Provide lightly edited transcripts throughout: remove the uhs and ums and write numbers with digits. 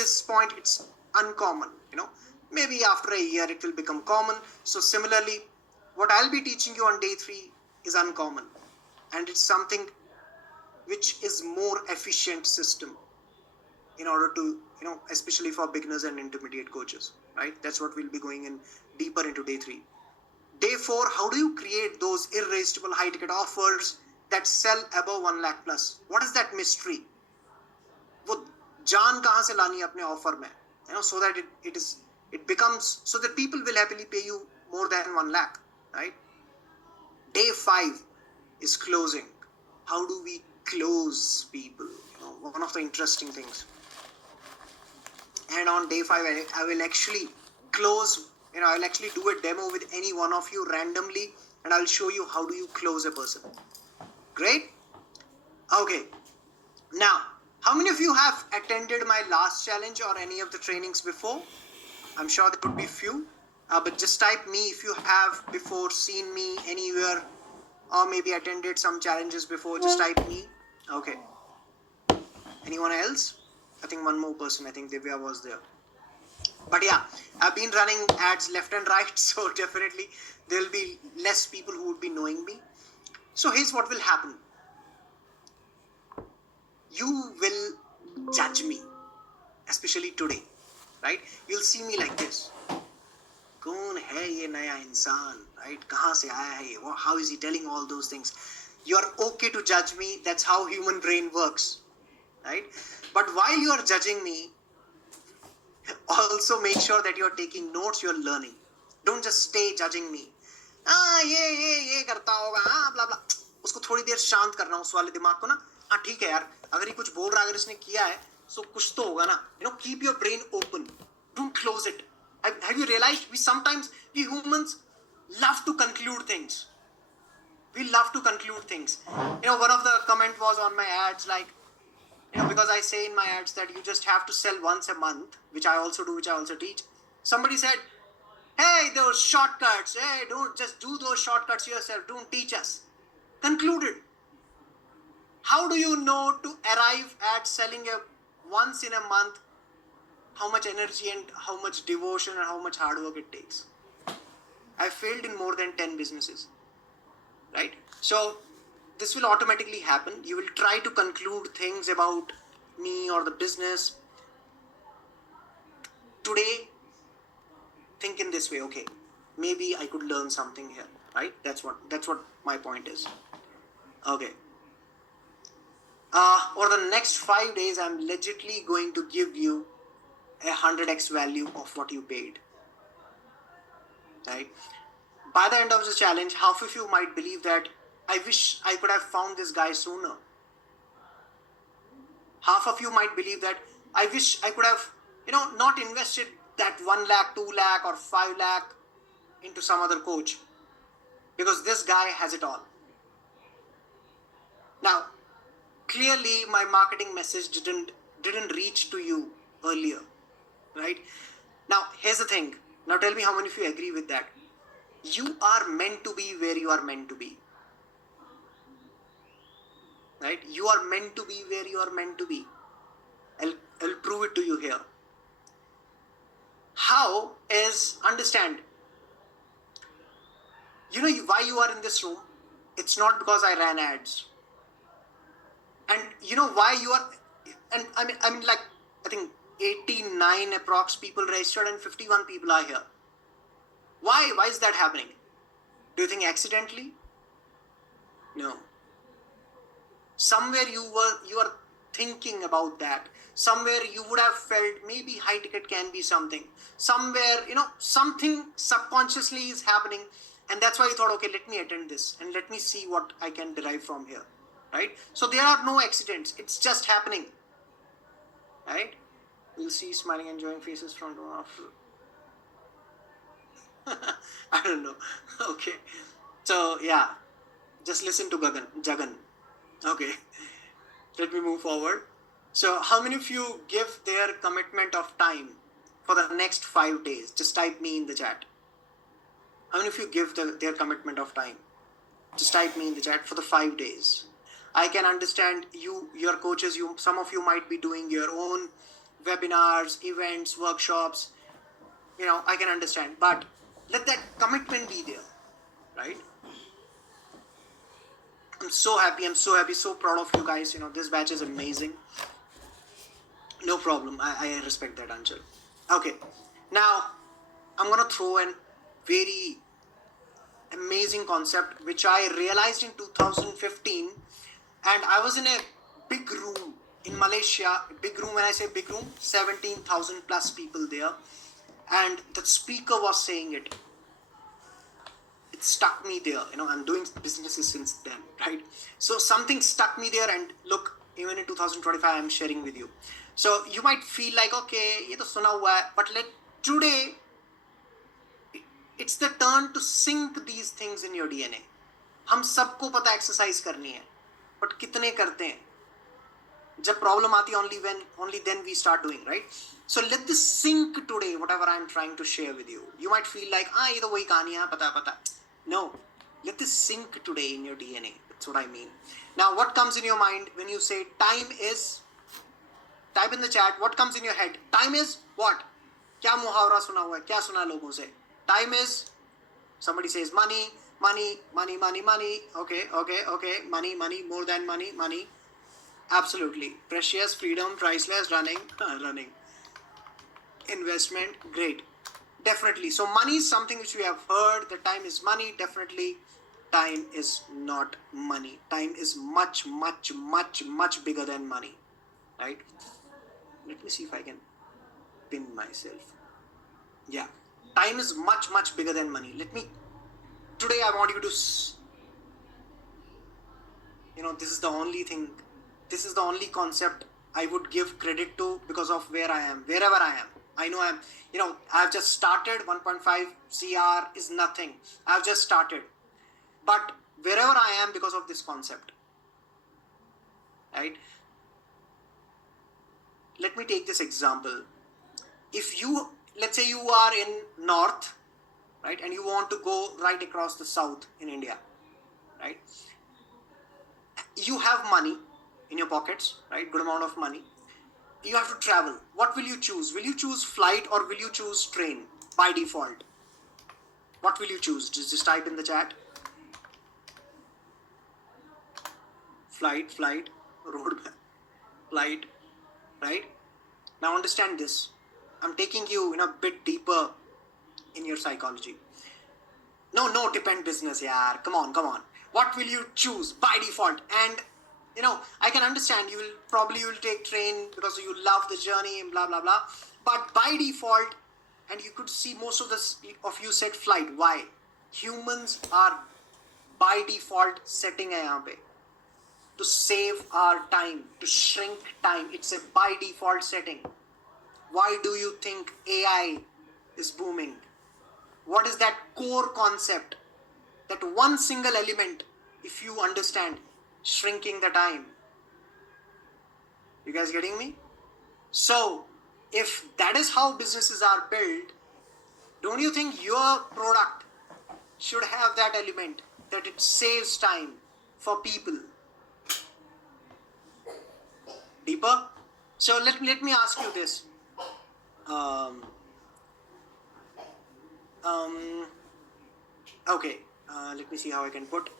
this point, it's uncommon. Maybe after a year it will become common. So similarly, what I'll be teaching you on day 3 is uncommon, and it's something which is more efficient system in order to, especially for beginners and intermediate coaches, right? That's what we'll be going in deeper into day 3. Day 4, how do you create those irresistible high ticket offers that sell above 1 lakh plus? What is that mystery? वो जान कहाँ से लानी है अपने offer में, so that it becomes, so that people will happily pay you more than 1 lakh, right? Day 5 is closing. How do we close people? One of the interesting things. And on day 5, I will actually close, I'll actually do a demo with any one of you randomly, and I'll show you how do you close a person. Great? Okay. Now, how many of you have attended my last challenge or any of the trainings before? I'm sure there would be few, but just type me if you have before seen me anywhere or maybe attended some challenges before. Just type me. Okay. Anyone else? I think one more person. I think Divya was there. But yeah, I've been running ads left and right, so definitely there will be less people who would be knowing me. So here's what will happen. You will judge me, especially today, right? You'll see me like this. कौन है ये नया इंसान, right? कहाँ से आया है ये? How is he telling all those things? You are okay to judge me. That's how human brain works, right? But while you are judging me, also make sure that you are taking notes, you are learning. Don't just stay judging me. ये करता होगा, blah blah. उसको थोड़ी देर शांत करना, उस वाले दिमाग को ना. ठीक है यार, अगर ये कुछ बोल रहा है, अगर इसने किया है, so कुछ तो होगा ना. Keep your brain open. Don't close it. Have you realized we humans love to conclude things. We love to conclude things. One of the comment was on my ads like, because I say in my ads that you just have to sell once a month, which I also do, which I also teach. Somebody said, hey, those shortcuts, hey, don't just do those shortcuts yourself, don't teach us. Concluded. How do you know to arrive at selling a once in a month, how much energy and how much devotion and how much hard work it takes? I failed in more than 10 businesses, right? So this will automatically happen. You will try to conclude things about me or the business. Today, think in this way, okay, maybe I could learn something here, right? That's what my point is. Okay. Over the next 5 days, I'm legitimately going to give you 100x value of what you paid, right? By the end of the challenge, half of you might believe that I wish I could have found this guy sooner. Half of you might believe that I wish I could have, not invested that 1 lakh, 2 lakh or 5 lakh into some other coach, because this guy has it all. Now, clearly my marketing message didn't reach to you earlier, right? Now, here's the thing. Now tell me how many of you agree with that. You are meant to be where you are meant to be. Right? You are meant to be where you are meant to be. I'll prove it to you here. How is, understand, why you are in this room? It's not because I ran ads. And why you are, and I mean like, I think 89 approx people registered and 51 people are here. Why is that happening? Do you think accidentally? No. Somewhere you are thinking about that. Somewhere you would have felt maybe high ticket can be something. Somewhere, something subconsciously is happening. And that's why you thought, okay, let me attend this and let me see what I can derive from here. Right? So there are no accidents. It's just happening. Right? We'll see smiling, enjoying faces from after. I don't know. Okay. So yeah, just listen to Jagan. Okay. Let me move forward. So how many of you give their commitment of time for the next 5 days? Just type me in the chat. How many of you give their commitment of time? Just type me in the chat for the 5 days. I can understand your coaches, some of you might be doing your own web webinars, events, workshops, I can understand, but let that commitment be there, right? I'm so happy, so proud of you guys. This batch is amazing. No problem. I respect that, Anshul. Okay, now I'm gonna throw an very amazing concept which I realized in 2015, and I was in a big room in Malaysia. Big room, when I say big room, 17,000 plus people there, and the speaker was saying it. It stuck me there. I'm doing businesses since then, right? So something stuck me there, and look, even in 2025 I'm sharing with you. So you might feel like, okay, ye to suna hua hai, but today it's the turn to sink these things in your DNA. हम सबको पता exercise करनी है, but कितने करते हैं? जब problem आती है, only then we start doing, right? So let this sink today, whatever I'm trying to share with you. You might feel like, ये तो वही कहानी है, पता. No, let this sink today in your DNA. That's what I mean. Now, what comes in your mind when you say time is? Type in the chat. What comes in your head? Time is what? क्या मुहावरा सुना हुआ है? क्या सुना लोगों से? Time is, somebody says money. Okay. Money, more than money. Absolutely. Precious, freedom, priceless, running. Investment, great. Definitely. So money is something which we have heard. The time is money. Definitely. Time is not money. Time is much bigger than money. Right? Let me see if I can pin myself. Yeah. Time is much bigger than money. Today I want you to, this is the only thing, this is the only concept I would give credit to because of wherever I am. I know I've just started. 1.5 CR is nothing. I've just started. But wherever I am because of this concept, right? Let me take this example. If let's say you are in north, right, and you want to go right across the south in India, right? You have money in your pockets, right? Good amount of money. You have to travel. What will you choose? Will you choose flight or will you choose train by default? What will you choose? Just type in the chat. Flight, road, flight, right? Now understand this. I'm taking you a bit deeper in your psychology. No depend business, yaar. Come on. What will you choose by default? And I can understand you will take train because you love the journey and blah blah blah. But by default, and you could see most of you said flight. Why? Humans are by default setting hai yahan pe to save our time, to shrink time. It's a by default setting. Why do you think AI is booming? What is that core concept? That one single element, if you understand, shrinking the time. You guys getting me? So, if that is how businesses are built, don't you think your product should have that element, that it saves time for people? Deeper? So let me ask you this. Okay, let me see how I can put.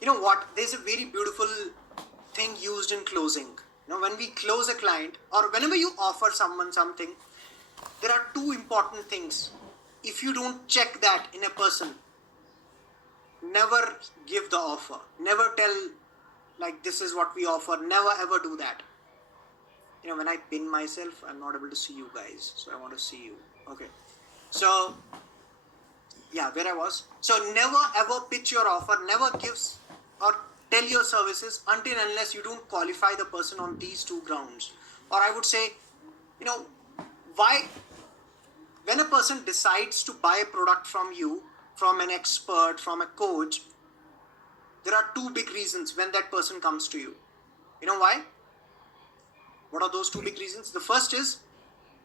You know what? There's a very beautiful thing used in closing. When we close a client or whenever you offer someone something, there are two important things. If you don't check that in a person, never give the offer. Never tell like this is what we offer. Never ever do that. When I pin myself, I'm not able to see you guys. So I want to see you. Okay. So, yeah, where I was. So never ever pitch your offer. Never gives or tell your services until unless you don't qualify the person on these two grounds. Or I would say, why, when a person decides to buy a product from you, from an expert, from a coach, there are two big reasons when that person comes to you. You know why? What are those two big reasons? The first is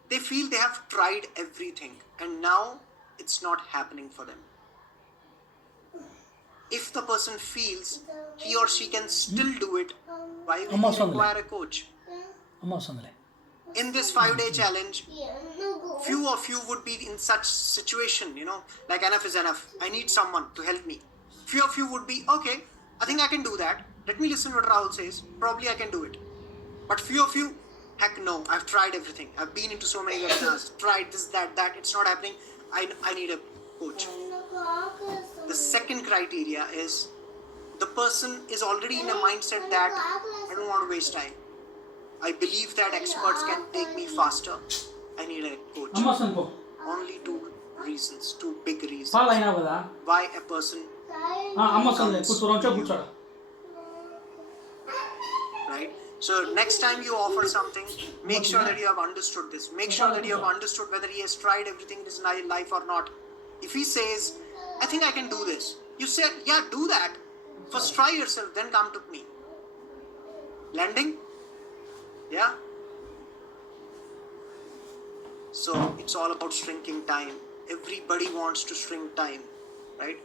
they feel they have tried everything and now it's not happening for them. If the person feels he or she can still do it, why will they require a coach? In this 5-day challenge, few of you would be in such situation, like enough is enough. I need someone to help me. Few of you would be, okay, I think I can do that. Let me listen what Rahul says. Probably I can do it. But few of you, heck no, I've tried everything. I've been into so many webinars, tried this, that. It's not happening. I need a coach. The second criteria is the person is already in a mindset that I don't want to waste time. I believe that experts can take me faster. I need a coach. Only two reasons, two big reasons why a person comes to you. Right? So next time you offer something, make sure that you have understood this. Make sure that you have understood whether he has tried everything in his life or not. If he says, I think I can do this, you say, yeah, do that. First try yourself, then come to me. Landing? Yeah? So it's all about shrinking time. Everybody wants to shrink time, right?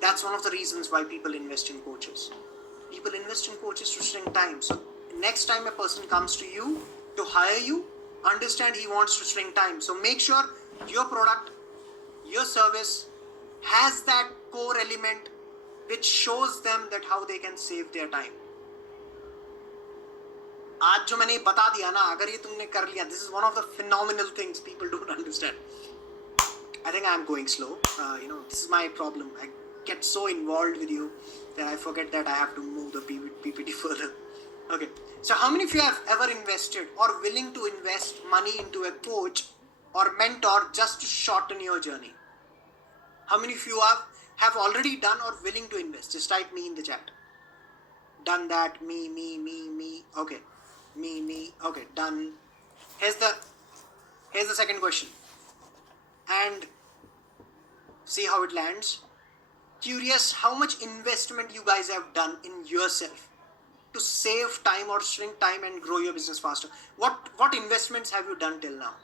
That's one of the reasons why people invest in coaches. People invest in coaches to shrink time. So next time a person comes to you to hire you, understand he wants to shrink time. So make sure your product, your service has that core element which shows them that how they can save their time. आज जो मैंने बता दिया ना, अगर ये तुमने कर लिया, this is one of the phenomenal things people don't understand. I think I'm going slow. This is my problem. I get so involved with you that I forget that I have to move the PPT further. Okay. So how many of you have ever invested or willing to invest money into a coach or mentor just to shorten your journey? How many of you have already done or willing to invest? Just type me in the chat. Done that. Me. Okay. Me. Okay. Done. Here's the second question. And see how it lands. Curious how much investment you guys have done in yourself to save time or shrink time and grow your business faster. What investments have you done till now?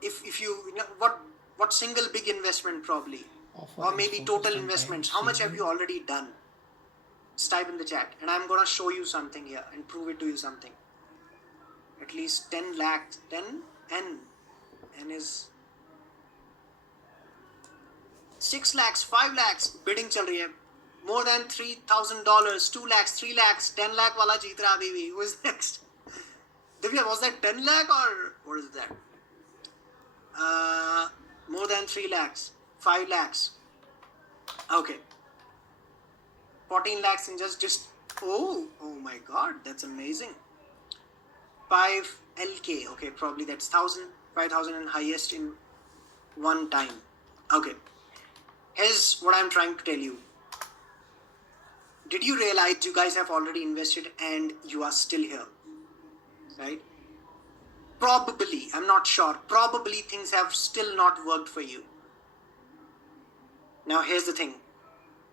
If you what single big investment probably, or maybe total investments, how much have you already done? Just type in the chat and I'm gonna show you something here and prove it to you something. At least 10 lakhs, 10 N is 6 lakhs, 5 lakhs bidding chal rahi hai. More than $3,000, 2 lakhs, 3 lakhs, 10 lakh wala jeet raha baby. Who is next? Divya, was that 10 lakh or what is that? More than 3 lakhs, 5 lakhs. Okay. 14 lakhs in just oh my god, that's amazing. 5 LK, okay, probably that's 5,000 and highest in one time. Okay. Here's what I'm trying to tell you. Did you realize you guys have already invested and you are still here? Right? Probably, I'm not sure, probably things have still not worked for you. Now here's the thing.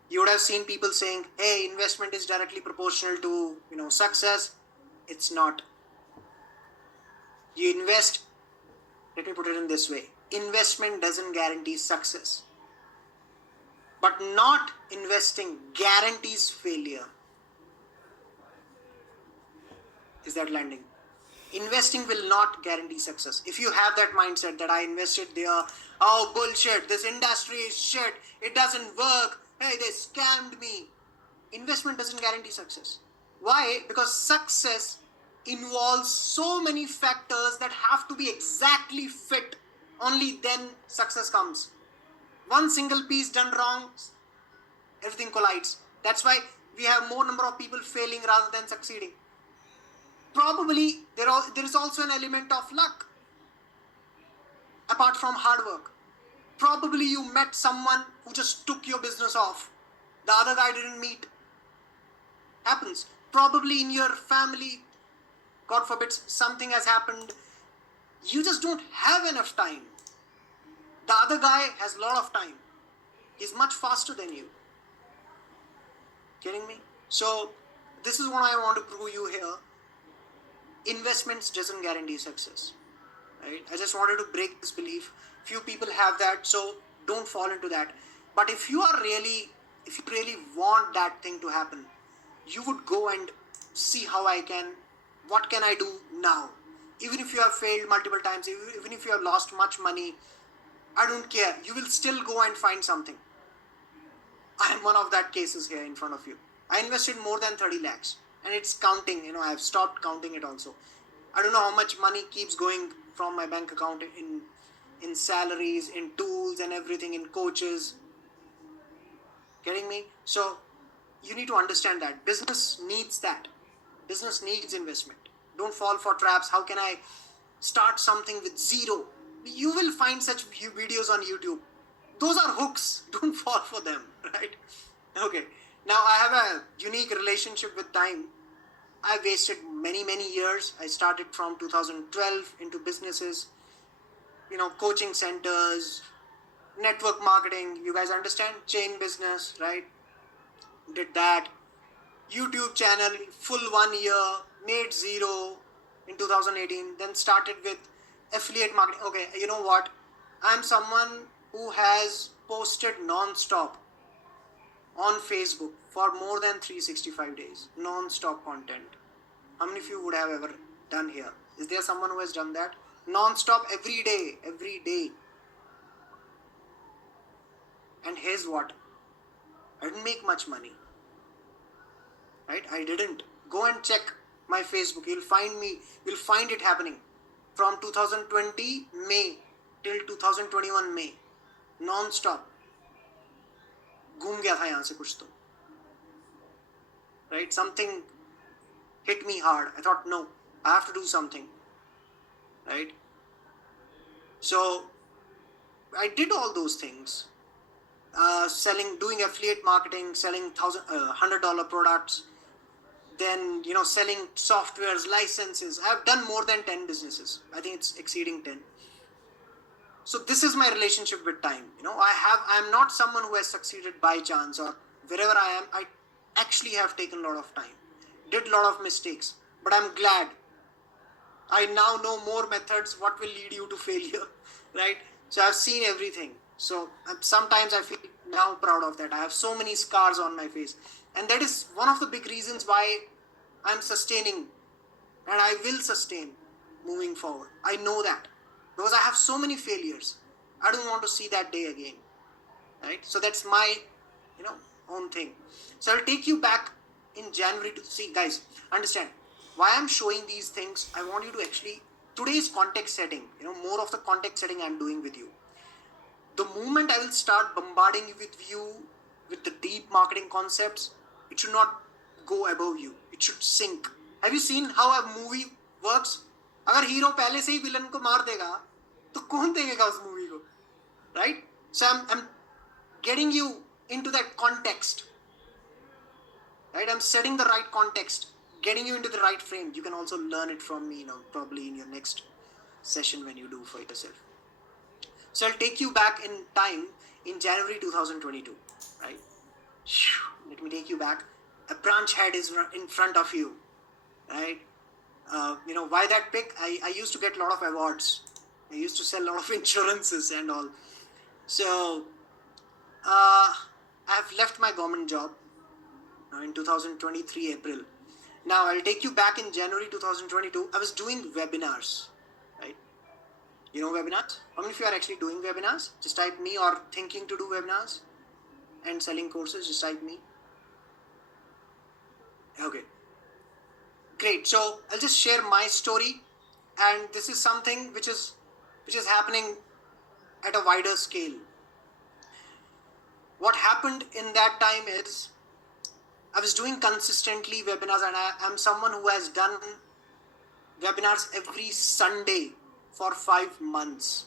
You would have seen people saying, hey, investment is directly proportional to, success. It's not. You invest, let me put it in this way. Investment doesn't guarantee success. But not investing guarantees failure. Is that landing? Investing will not guarantee success. If you have that mindset that I invested there, oh bullshit, this industry is shit, it doesn't work, hey, they scammed me. Investment doesn't guarantee success. Why? Because success involves so many factors that have to be exactly fit. Only then success comes. One single piece done wrong, everything collides. That's why we have more number of people failing rather than succeeding. Probably there is also an element of luck apart from hard work. Probably you met someone who just took your business off. The other guy didn't meet. Happens. Probably in your family, God forbid, something has happened. You just don't have enough time. The other guy has a lot of time. He's much faster than you. Kidding me? So this is what I want to prove you here. Investments doesn't guarantee success. Right? I just wanted to break this belief. Few people have that, so don't fall into that. But if you really want that thing to happen, you would go and see how I can what can I do now? Even if you have failed multiple times, even if you have lost much money, I don't care. You will still go and find something. I am one of that cases here in front of you. I invested more than 30 lakhs and it's counting. I have stopped counting it also. I don't know how much money keeps going from my bank account in salaries, in tools and everything, in coaches. Getting me? So you need to understand that business needs that. Business needs investment. Don't fall for traps. How can I start something with zero? You will find such videos on YouTube. Those are hooks. Don't fall for them, right? Okay. Now I have a unique relationship with time. I wasted many years. I started from 2012 into businesses, coaching centers, network marketing. You guys understand? Chain business, right? Did that. YouTube channel, full 1 year, made zero in 2018, then started with affiliate marketing. Okay, you know what? I'm someone who has posted non-stop on Facebook for more than 365 days. Non-stop content. How many of you would have ever done here? Is there someone who has done that? Non-stop every day, every day. And here's what? I didn't make much money. Right? I didn't. Go and check my Facebook. You'll find it happening from 2020 May till 2021 May, non-stop. घूम गया था यहाँ से कुछ तो, right? Something hit me hard. I thought, no, I have to do something, right? So I did all those things, doing affiliate marketing, selling $100 products, then selling softwares, licenses. I've done more than 10 businesses. I think it's exceeding 10. So this is my relationship with time. I'm not someone who has succeeded by chance, or wherever I am, I actually have taken a lot of time, did a lot of mistakes, but I'm glad. I now know more methods, what will lead you to failure, right? So I've seen everything. So sometimes I feel now proud of that. I have so many scars on my face. And that is one of the big reasons why I'm sustaining, and I will sustain moving forward. I know that because I have so many failures. I don't want to see that day again, right? So that's my, own thing. So I'll take you back in January to see, guys, understand why I'm showing these things. I want you to actually, today's context setting, more of the context setting I'm doing with you. The moment I will start bombarding you with the deep marketing concepts, it should not go above you. It should sink. Have you seen how a movie works? अगर hero पहले से ही villain को मार देगा तो कौन देखेगा उस मूवी को, right? So I'm getting you into that context, right? I'm setting the right context, getting you into the right frame. You can also learn it from me, probably in your next session when you do for yourself. So I'll take you back in time in January 2022, right? Let me take you back. A branch head is in front of you, right? Why that pick? I used to get a lot of awards. I used to sell a lot of insurances and all. So I've left my government job in 2023 April. Now I'll take you back in January 2022. I was doing webinars, right? You know webinars? How many of you are actually doing webinars? Just type me, or thinking to do webinars and selling courses. Just type me. Okay. Great. So I'll just share my story, and this is something which is happening at a wider scale. What happened in that time is I was doing consistently webinars, and I am someone who has done webinars every Sunday for 5 months,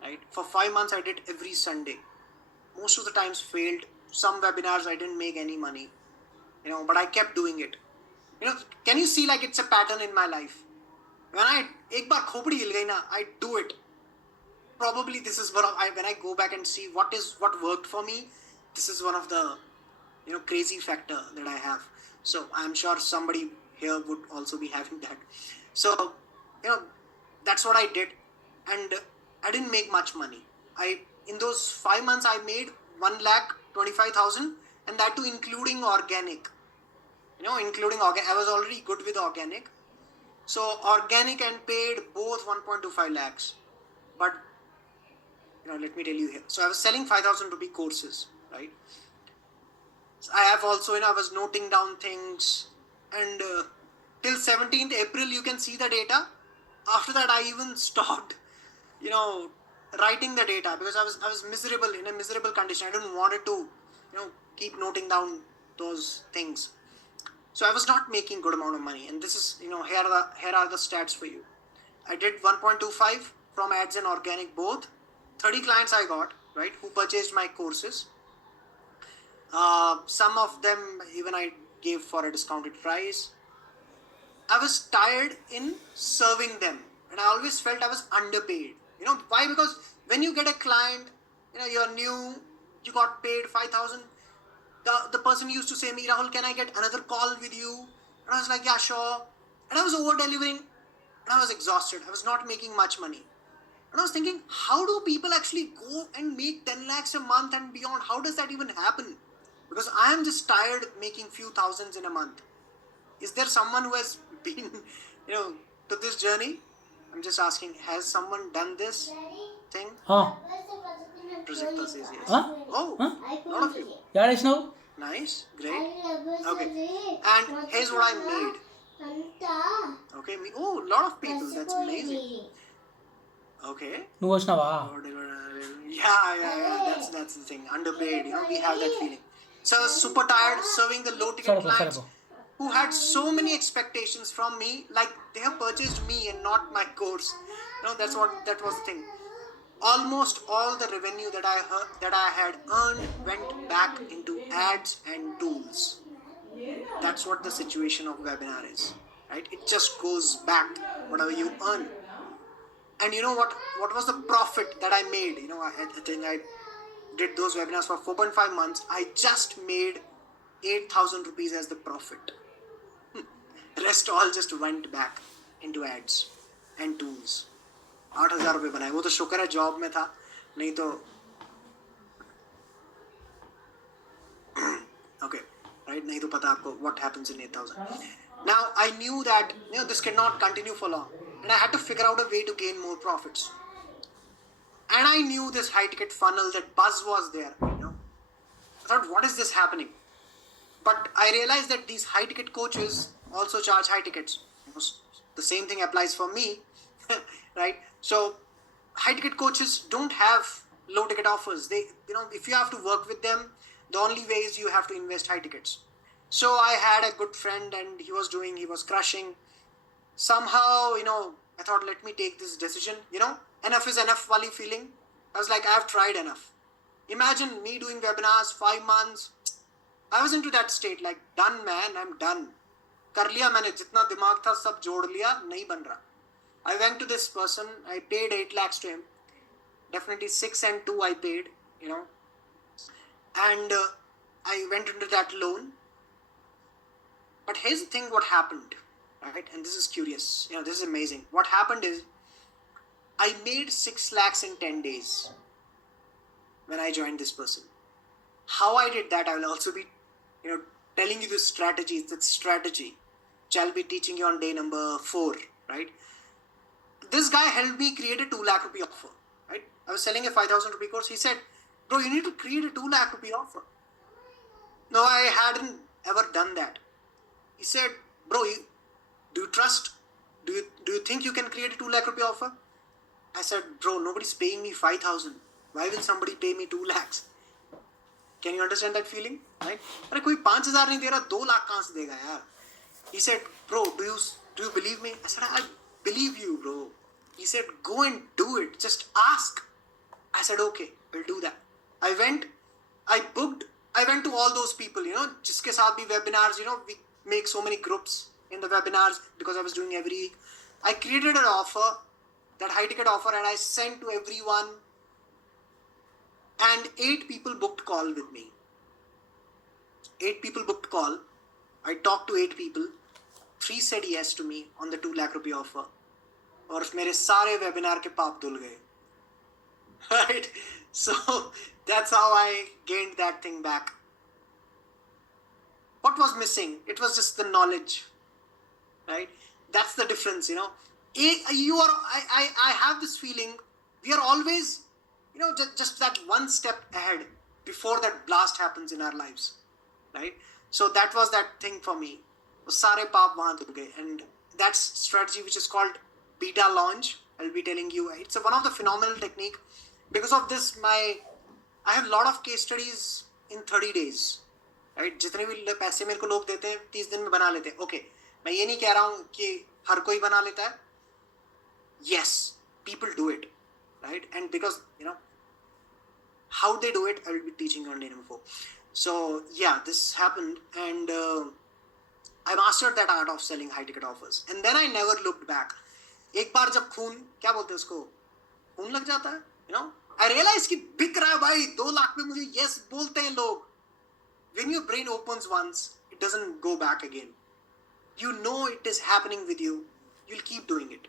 right? For 5 months I did every Sunday. Most of the times failed. Some webinars I didn't make any money, but I kept doing it. Can you see like it's a pattern in my life? When ek baar khopdi hil gayi na, I do it. Probably this is when I go back and see what worked for me, this is one of the crazy factor that I have. So I'm sure somebody here would also be having that. So that's what I did, and I didn't make much money. In those 5 months I made 1,25,000, and that too including organic. I was already good with organic, So organic and paid both 1.25 lakhs. But let me tell you here. So I was selling 5,000 rupee courses, right? So I have also, I was noting down things, and till 17th April, you can see the data. After that, I even stopped, writing the data because I was miserable, in a miserable condition. I didn't want it to, keep noting down those things. So I was not making good amount of money, and this is, here are the stats for you. I did 1.25 from ads and organic both. 30 clients I got, right, who purchased my courses. Some of them even I gave for a discounted price. I was tired in serving them, and I always felt I was underpaid. Why? Because when you get a client, you're new, you got paid 5,000. The person used to say me, Rahul, can I get another call with you? And I was like, yeah, sure. And I was over delivering, and I was exhausted. I was not making much money. And I was thinking, how do people actually go and make 10 lakhs a month and beyond? How does that even happen? Because I am just tired making few thousands in a month. Is there someone who has been, to this journey? I'm just asking, has someone done this thing? Huh? Prajakta says yes. Huh? Oh, Huh? lot of you. Yeah, it's now. Nice, great. Okay, and here's what I made. Okay, oh, lot of people. That's amazing. Okay. నువ్వు వచ్చినావా? Yeah. That's the thing. Underpaid. We have that feeling. So I was super tired serving the low ticket clients who had so many expectations from me, like they have purchased me and not my course. That was the thing. Almost all the revenue that I had earned went back into ads and tools. That's what the situation of webinar is, right? It just goes back, whatever you earn. And you know what was the profit that I made? I think I did those webinars for 4.5 months. I just made 8,000 rupees as the profit. Rest all just went back into ads and tools. 8,000 रुपये बनाए. वो तो शुक्र है job में था, नहीं तो okay, right? नहीं तो पता आपको what happens in 8,000. Now I knew that this cannot continue for long, and I had to figure out a way to gain more profits. And I knew this high ticket funnel, that buzz was there. I thought, what is this happening? But I realized that these high ticket coaches also charge high tickets. The same thing applies for me, right? So high ticket coaches don't have low ticket offers. They, if you have to work with them, the only way is you have to invest high tickets. So I had a good friend, and he was crushing. Somehow, I thought, let me take this decision. Enough is enough wali feeling. I was like, I have tried enough. Imagine me doing webinars 5 months. I was into that state, like, done man, I'm done. कर लिया मैंने, जितना दिमाग था सब जोड़ लिया, नहीं बन रहा. I went to this person, I paid 8 lakhs to him. Definitely 6 and 2 I paid, and I went into that loan. But here's the thing, what happened, right? And this is curious, this is amazing. What happened is, I made 6 lakhs in 10 days when I joined this person. How I did that, I will also be, telling you this strategy, which I'll be teaching you on day number 4, right? This guy helped me create a 2 lakh rupee offer, right? I was selling a 5,000 rupee course. He said, bro, you need to create a 2 lakh rupee offer. No, I hadn't ever done that. He said, bro, do you trust? Do you think you can create a 2 lakh rupee offer? I said, bro, nobody's paying me 5,000. Why will somebody pay me 2 lakhs? Can you understand that feeling? Right? अरे कोई 5,000 नहीं दे रहा, 2 लाख कहाँ से देगा यार? He said, bro, do you believe me? I said, I believe you, bro. He said, go and do it. Just ask. I said, okay, we'll do that. I went to all those people, जिसके साथ भी webinars, we make so many groups in the webinars because I was doing every week. I created an offer, that high ticket offer, and I sent to everyone. And 8 people booked call with me. 8 people booked call. I talked to 8 people. 3 said yes to me on the 2 lakh rupee offer. और मेरे सारे webinar के पाप धुल गए. Right? So that's how I gained that thing back. What was missing? It was just the knowledge. Right? That's the difference, you know. I have this feeling we are always, you know, just that one step ahead before that blast happens in our lives, right? So that was that thing for me. वो सारे पाप वहां धुल गए, and that's strategy which is called beta launch. I'll be telling you, it's one of the phenomenal technique. Because of this, I have a lot of case studies in 30 days, right? जितने भी पैसे मेरे को लोग देते हैं 30 दिन में बना लेते हैं. Okay, मैं ये नहीं कह रहा हूँ कि हर कोई बना लेता है. Yes, people do it, right? And because, you know, how they do it, I will be teaching you on day number 4. So yeah, this happened, and I mastered that art of selling high ticket offers, and then I never looked back. एक बार जब खून, क्या बोलते हैं उसको, खून लग जाता है, you know, I realized कि बिक रहा है भाई, 2 लाख में मुझे yes बोलते हैं लोग. When your brain opens once, it doesn't go back again. You know it is happening with you. You'll keep doing it.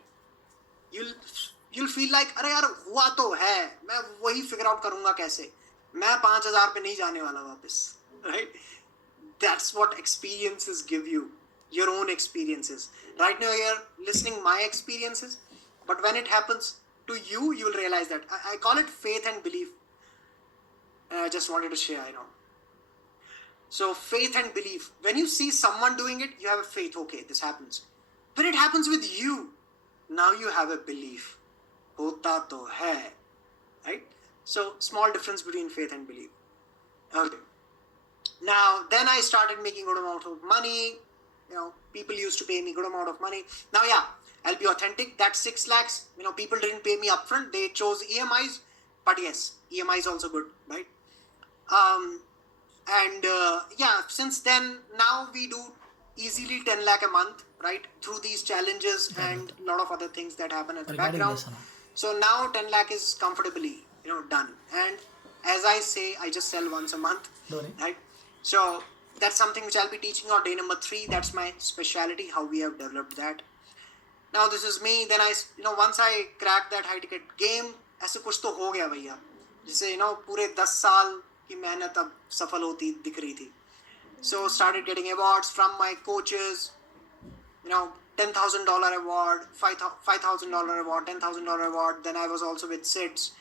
You'll feel like, अरे यार हुआ तो है, मैं वही figure out करूँगा कैसे, मैं 5,000 पे नहीं जाने वाला वापस, right? That's what experiences give you, your own experiences. Right now you're listening my experiences, but when it happens to you, you will realize that. I call it faith and belief. And I just wanted to share, you know. So faith and belief. When you see someone doing it, you have a faith, okay, this happens. When it happens with you, now you have a belief. Hota to hai. Right? So small difference between faith and belief. Okay. Now, then I started making good amount of money. You know, people used to pay me good amount of money. Now, yeah, I'll be authentic. That 6 lakhs, you know, people didn't pay me upfront. They chose EMIs. But yes, EMI is also good, right? Yeah, since then, now we do easily 10 lakh a month, right? Through these challenges and a lot of other things that happen at the background. So now 10 lakh is comfortably, you know, done. And as I say, I just sell once a month, right? So that's something which I'll be teaching on day number 3. That's my specialty, how we have developed that. Now this is me. Then I, you know, once I cracked that high ticket game, ऐसे कुछ तो हो गया भैया, जिसे, you know, पूरे 10 साल की मेहनत अब सफल होती दिख रही थी. So started getting awards from my coaches, you know, $10,000 award, $5,000 award, $10,000 award. Then I was also with SIDS,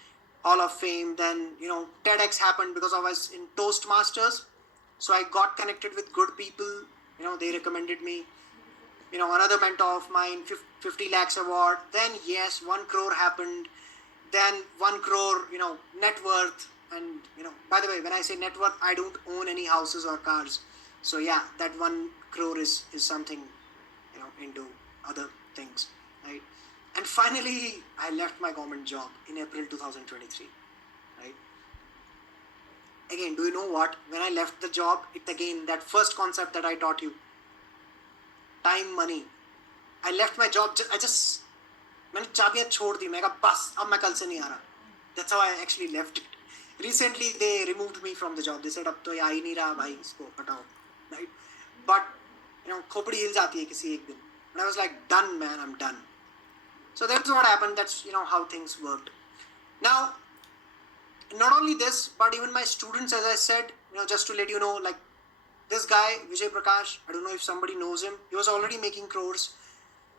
Hall of Fame. Then, you know, TEDx happened because I was in Toastmasters. So I got connected with good people. You know, they recommended me. You know, another mentor of mine, 50 lakhs award. Then yes, 1 crore happened. Then 1 crore, you know, net worth. And, you know, by the way, when I say net worth, I don't own any houses or cars. So yeah, that 1 crore is something, you know, into other things, right? And finally, I left my government job in April 2023, right? Again, do you know what? When I left the job, it's again that first concept that I taught you. Time, money. I left my job. मैंने चाबियाँ छोड़ दी. मैं कहा बस अब मैं कल से नहीं आ रहा. That's how I actually left it. Recently, they removed me from the job. They said अब तो ये आ ही नहीं रहा भाई, इसको हटाओ, right? But, you know, खोपड़ी हिल जाती है किसी एक दिन. And I was like, done, man, I'm done. So that's what happened. That's, you know, how things worked. Now, not only this, but even my students, as I said, you know, just to let you know, like this guy, Vijay Prakash, I don't know if somebody knows him. He was already making crores,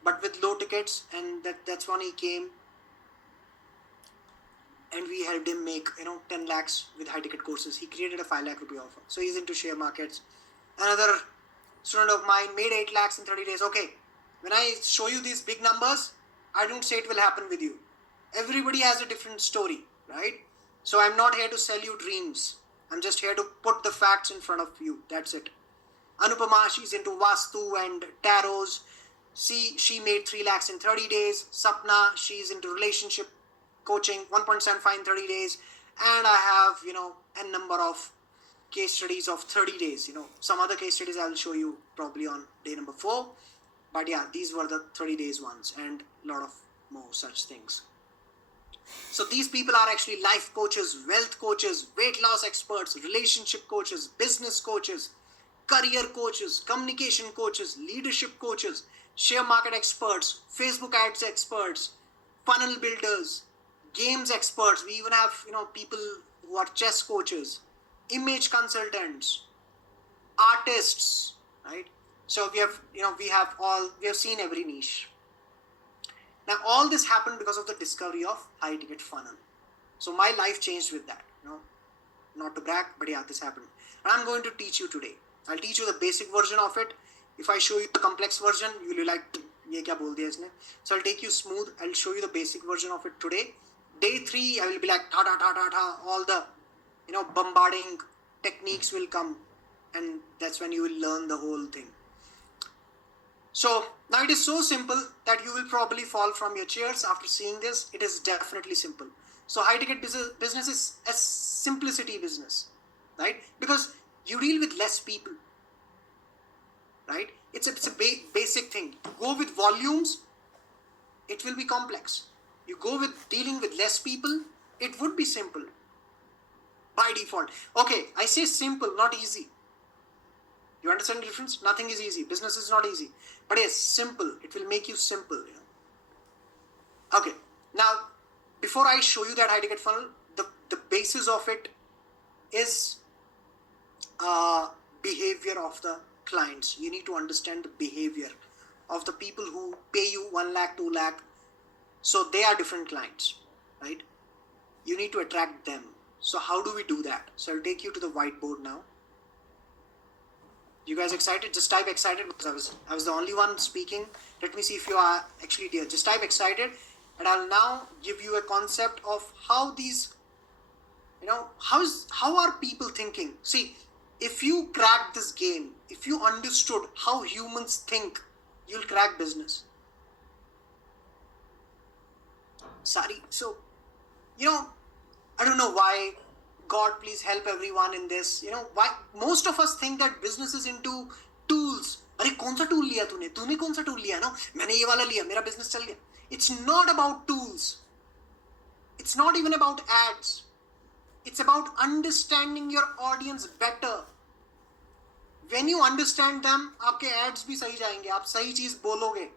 but with low tickets, and that's when he came. And we helped him make, you know, 10 lakhs with high ticket courses. He created a 5 lakh rupee offer. So he's into share markets. Another student of mine made 8 lakhs in 30 days. Okay, when I show you these big numbers, I don't say it will happen with you. Everybody has a different story, right? So I'm not here to sell you dreams. I'm just here to put the facts in front of you. That's it. Anupama, she's into Vastu and tarots. She made 3 lakhs in 30 days. Sapna, she's into relationship coaching, 1.75 in 30 days. And I have, you know, a number of case studies of 30 days. You know, some other case studies I'll show you probably on day number 4. But yeah, these were the 30 days ones and a lot of more such things. So these people are actually life coaches, wealth coaches, weight loss experts, relationship coaches, business coaches, career coaches, communication coaches, leadership coaches, share market experts, Facebook ads experts, funnel builders, games experts. We even have, you know, people who are chess coaches, image consultants, artists, right? So we have seen every niche. Now all this happened because of the discovery of high ticket funnel. So my life changed with that. Not to brag, but yeah, this happened. And I'm going to teach you today. I'll teach you the basic version of it. If I show you the complex version, you'll be like, ye kya bol diya isne? So I'll take you smooth. I'll show you the basic version of it today. Day 3, I will be like, ta. All the, bombarding techniques will come. And that's when you will learn the whole thing. So now it is so simple that you will probably fall from your chairs after seeing this. It is definitely simple. So high ticket business is a simplicity business, right? Because you deal with less people, right? It's a basic thing. To go with volumes, it will be complex. You go with dealing with less people, it would be simple by default. Okay, I say simple, not easy. You understand the difference? Nothing is easy. Business is not easy. But yes, simple. It will make you simple. Okay. Now, before I show you that high ticket funnel, the basis of it is behavior of the clients. You need to understand the behavior of the people who pay you 1 lakh, 2 lakh. So they are different clients, right? You need to attract them. So how do we do that? So I'll take you to the whiteboard now. You guys excited? Just type excited, because I was the only one speaking. Let me see if you are actually there. Just type excited, and I'll now give you a concept of how these, how are people thinking? See, if you crack this game, if you understood how humans think, you'll crack business. Sorry. So, I don't know why. God, please help everyone in this. Why most of us think that business is into tools. अरे कौन सा tool लिया तूने कौन सा tool लिया ना मैंने ये वाला लिया मेरा बिजनेस चल गया. It's not about tools. It's not even about ads. It's about understanding your audience better. When you understand them, आपके ads भी सही जाएंगे. आप सही चीज बोलोगे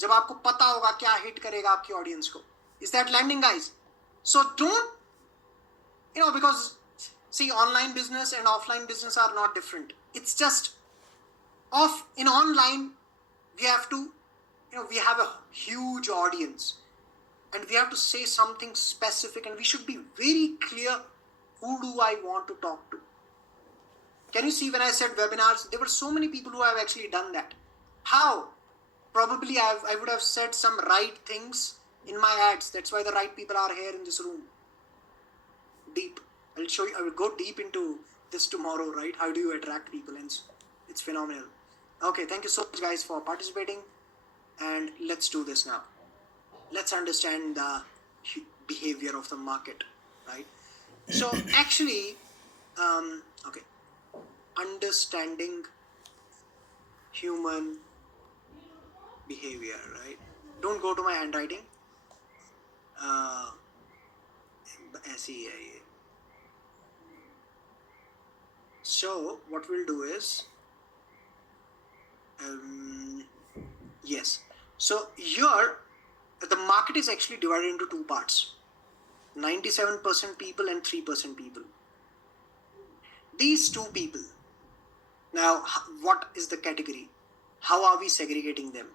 जब आपको पता होगा क्या हिट करेगा आपकी ऑडियंस को. Is that landing, guys? So don't, because see, online business and offline business are not different. It's just in online, we have to, we have a huge audience and we have to say something specific, and we should be very clear, who do I want to talk to? Can you see when I said webinars, there were so many people who have actually done that. How? Probably I would have said some right things in my ads. That's why the right people are here in this room. Deep. I'll show you. I will go deep into this tomorrow, right? How do you attract people? And it's phenomenal. Okay, thank you so much, guys, for participating. And let's do this now. Let's understand the behavior of the market, right? So actually, okay, understanding human behavior, right? Don't go to my handwriting. ऐसी ही है ये. So what we'll do is, yes. So here, the market is actually divided into two parts: 97% people and 3% people. These two people. Now, what is the category? How are we segregating them?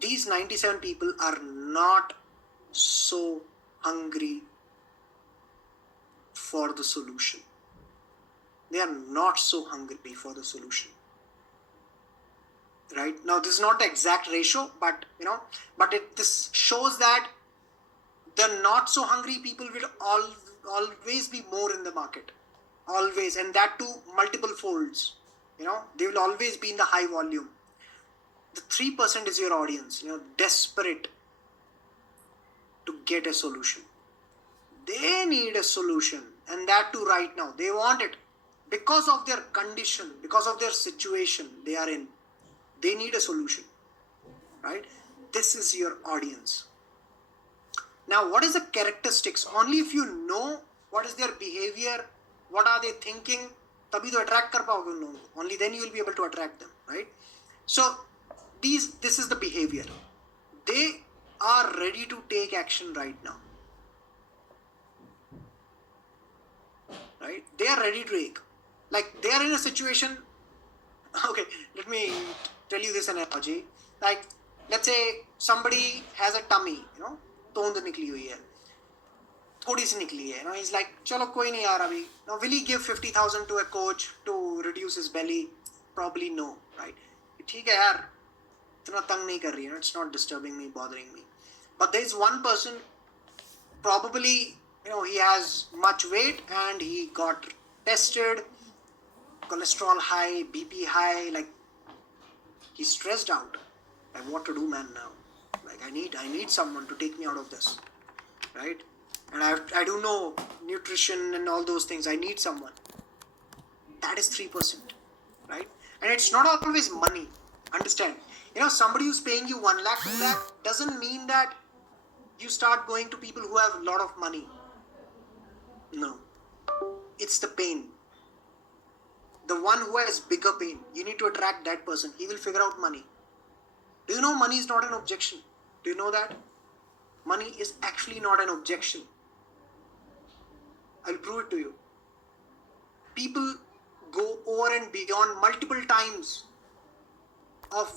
These 97 people are not so hungry for the solution. They are not so hungry for the solution. Right? Now, this is not the exact ratio, but this shows that the not so hungry people will always be more in the market. Always, and that too multiple folds. They will always be in the high volume. The 3% is your audience, desperate to get a solution. They need a solution, and that too right now. They want it because of their condition, because of their situation they are in. They need a solution, right? This is your audience. Now, what is the characteristics? Only if you know what is their behavior, what are they thinking, तभी तो attract कर पाओगे उन लोगों को. Only then you will be able to attract them, right? So, this is the behavior. They are ready to take action right now. Right? They are ready to take. Like, they are in a situation, Okay, let me tell you this analogy. Like, let's say somebody has a tummy, तोंद निकली हुई है, थोड़ी सी निकली है, he's like, चलो कोई नहीं यार अभी. Now, will he give 50,000 to a coach to reduce his belly? Probably no, right? ठीक है यार, इतना तंग नहीं कर रही है, it's not disturbing me, bothering me. But there is one person, probably, he has much weight and he got tested, cholesterol high, BP high, like he's stressed out. Like, what to do, man, now? Like, I need someone to take me out of this, right? And I do know nutrition and all those things. I need someone. That is 3%, right? And it's not always money. Understand? Somebody who's paying you 1 lakh, 2 lakh doesn't mean that you start going to people who have a lot of money. No. It's the pain. The one who has bigger pain. You need to attract that person. He will figure out money. Do you know money is not an objection? Do you know that? Money is actually not an objection. I'll prove it to you. People go over and beyond multiple times of